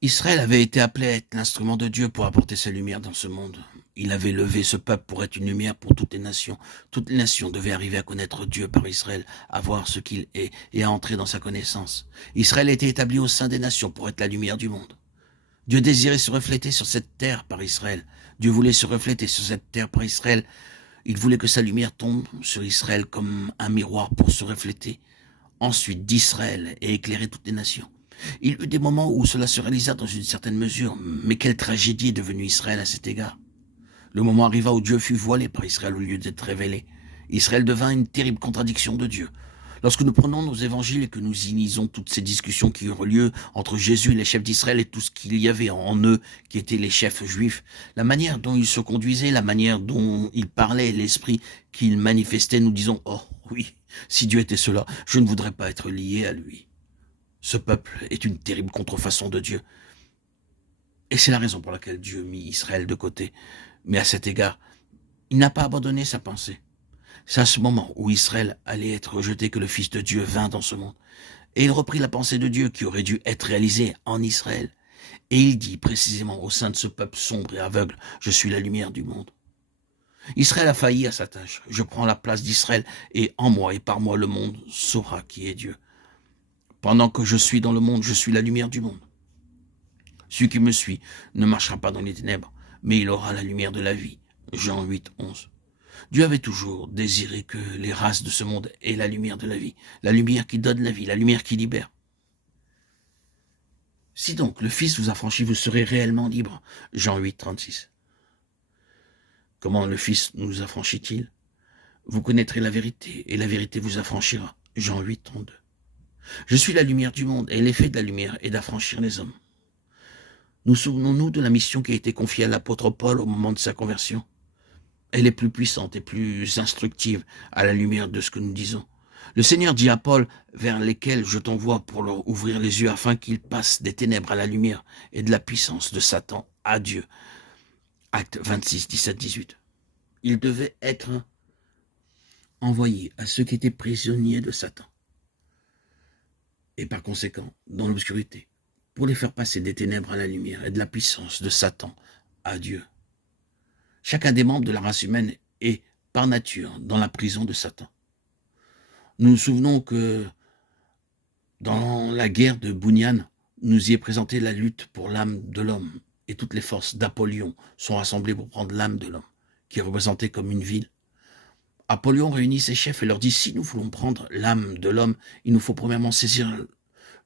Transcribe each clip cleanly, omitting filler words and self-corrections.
Israël avait été appelé à être l'instrument de Dieu pour apporter sa lumière dans ce monde. Il avait levé ce peuple pour être une lumière pour toutes les nations. Toutes les nations devaient arriver à connaître Dieu par Israël, à voir ce qu'il est et à entrer dans sa connaissance. Israël était établi au sein des nations pour être la lumière du monde. Dieu désirait se refléter sur cette terre par Israël. Dieu voulait se refléter sur cette terre par Israël. Il voulait que sa lumière tombe sur Israël comme un miroir pour se refléter ensuite d'Israël et éclairer toutes les nations. Il y eut des moments où cela se réalisa dans une certaine mesure, mais quelle tragédie est devenue Israël à cet égard. Le moment arriva où Dieu fut voilé par Israël au lieu d'être révélé. Israël devint une terrible contradiction de Dieu. Lorsque nous prenons nos évangiles et que nous initions toutes ces discussions qui eurent lieu entre Jésus et les chefs d'Israël et tout ce qu'il y avait en eux, qui étaient les chefs juifs, la manière dont ils se conduisaient, la manière dont ils parlaient, l'esprit qu'ils manifestaient, nous disons « Oh oui, si Dieu était cela, je ne voudrais pas être lié à lui. » Ce peuple est une terrible contrefaçon de Dieu. Et c'est la raison pour laquelle Dieu mit Israël de côté. Mais à cet égard, il n'a pas abandonné sa pensée. C'est à ce moment où Israël allait être rejeté que le Fils de Dieu vint dans ce monde. Et il reprit la pensée de Dieu qui aurait dû être réalisée en Israël. Et il dit précisément au sein de ce peuple sombre et aveugle, « Je suis la lumière du monde. » Israël a failli à sa tâche. Je prends la place d'Israël et en moi et par moi le monde saura qui est Dieu. Pendant que je suis dans le monde, je suis la lumière du monde. Celui qui me suit ne marchera pas dans les ténèbres, mais il aura la lumière de la vie. Jean 8, 11. Dieu avait toujours désiré que les races de ce monde aient la lumière de la vie, la lumière qui donne la vie, la lumière qui libère. Si donc le Fils vous affranchit, vous serez réellement libre. Jean 8, 36. Comment le Fils nous affranchit-il? Vous connaîtrez la vérité, et la vérité vous affranchira. Jean 8, 32. Je suis la lumière du monde, et l'effet de la lumière est d'affranchir les hommes. Nous souvenons-nous de la mission qui a été confiée à l'apôtre Paul au moment de sa conversion. Elle est plus puissante et plus instructive à la lumière de ce que nous disons. Le Seigneur dit à Paul, vers lesquels je t'envoie pour leur ouvrir les yeux afin qu'ils passent des ténèbres à la lumière et de la puissance de Satan à Dieu. Acte 26, 17, 18. Il devait être envoyé à ceux qui étaient prisonniers de Satan. Et par conséquent, dans l'obscurité, pour les faire passer des ténèbres à la lumière et de la puissance de Satan à Dieu. Chacun des membres de la race humaine est, par nature, dans la prison de Satan. Nous nous souvenons que dans la guerre de Bounian, nous y est présentée la lutte pour l'âme de l'homme, et toutes les forces d'Apollyon sont rassemblées pour prendre l'âme de l'homme, qui est représentée comme une ville. Apollyon réunit ses chefs et leur dit, si nous voulons prendre l'âme de l'homme, il nous faut premièrement saisir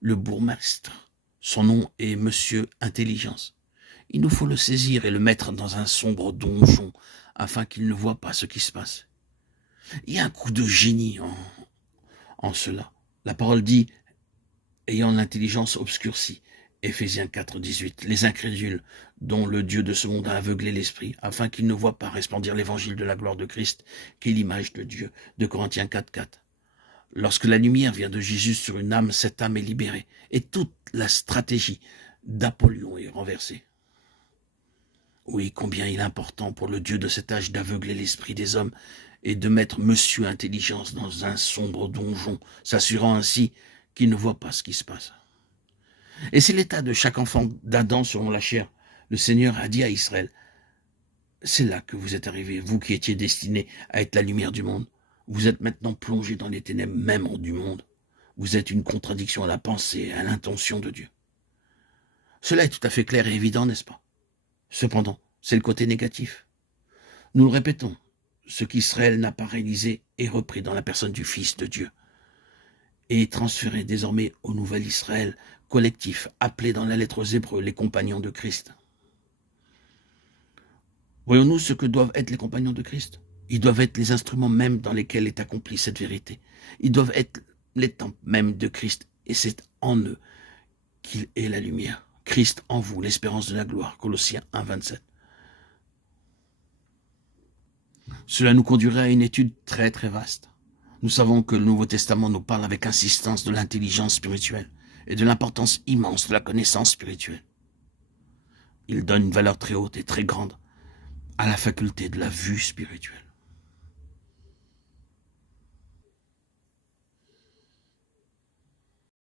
le bourgmestre. Son nom est Monsieur Intelligence. Il nous faut le saisir et le mettre dans un sombre donjon, afin qu'il ne voie pas ce qui se passe. Il y a un coup de génie en cela. La parole dit, ayant l'intelligence obscurcie, Éphésiens 4, 18, les incrédules, dont le Dieu de ce monde a aveuglé l'esprit, afin qu'ils ne voient pas resplendir l'évangile de la gloire de Christ, qui est l'image de Dieu, de Corinthiens 4, 4. Lorsque la lumière vient de Jésus sur une âme, cette âme est libérée, et toute la stratégie d'Apollyon est renversée. Oui, combien il est important pour le Dieu de cet âge d'aveugler l'esprit des hommes et de mettre Monsieur Intelligence dans un sombre donjon, s'assurant ainsi qu'il ne voit pas ce qui se passe. Et c'est l'état de chaque enfant d'Adam selon la chair. Le Seigneur a dit à Israël, c'est là que vous êtes arrivés, vous qui étiez destinés à être la lumière du monde. Vous êtes maintenant plongés dans les ténèbres même du monde. Vous êtes une contradiction à la pensée et à l'intention de Dieu. Cela est tout à fait clair et évident, n'est-ce pas? Cependant, c'est le côté négatif. Nous le répétons, ce qu'Israël n'a pas réalisé est repris dans la personne du Fils de Dieu et est transféré désormais au nouvel Israël collectif, appelé dans la lettre aux Hébreux les compagnons de Christ. Voyons-nous ce que doivent être les compagnons de Christ? Ils doivent être les instruments même dans lesquels est accomplie cette vérité. Ils doivent être les temples même de Christ, et c'est en eux qu'il est la lumière. Christ en vous, l'espérance de la gloire. Colossiens 1, 27. Cela nous conduirait à une étude très très vaste. Nous savons que le Nouveau Testament nous parle avec insistance de l'intelligence spirituelle et de l'importance immense de la connaissance spirituelle. Il donne une valeur très haute et très grande à la faculté de la vue spirituelle.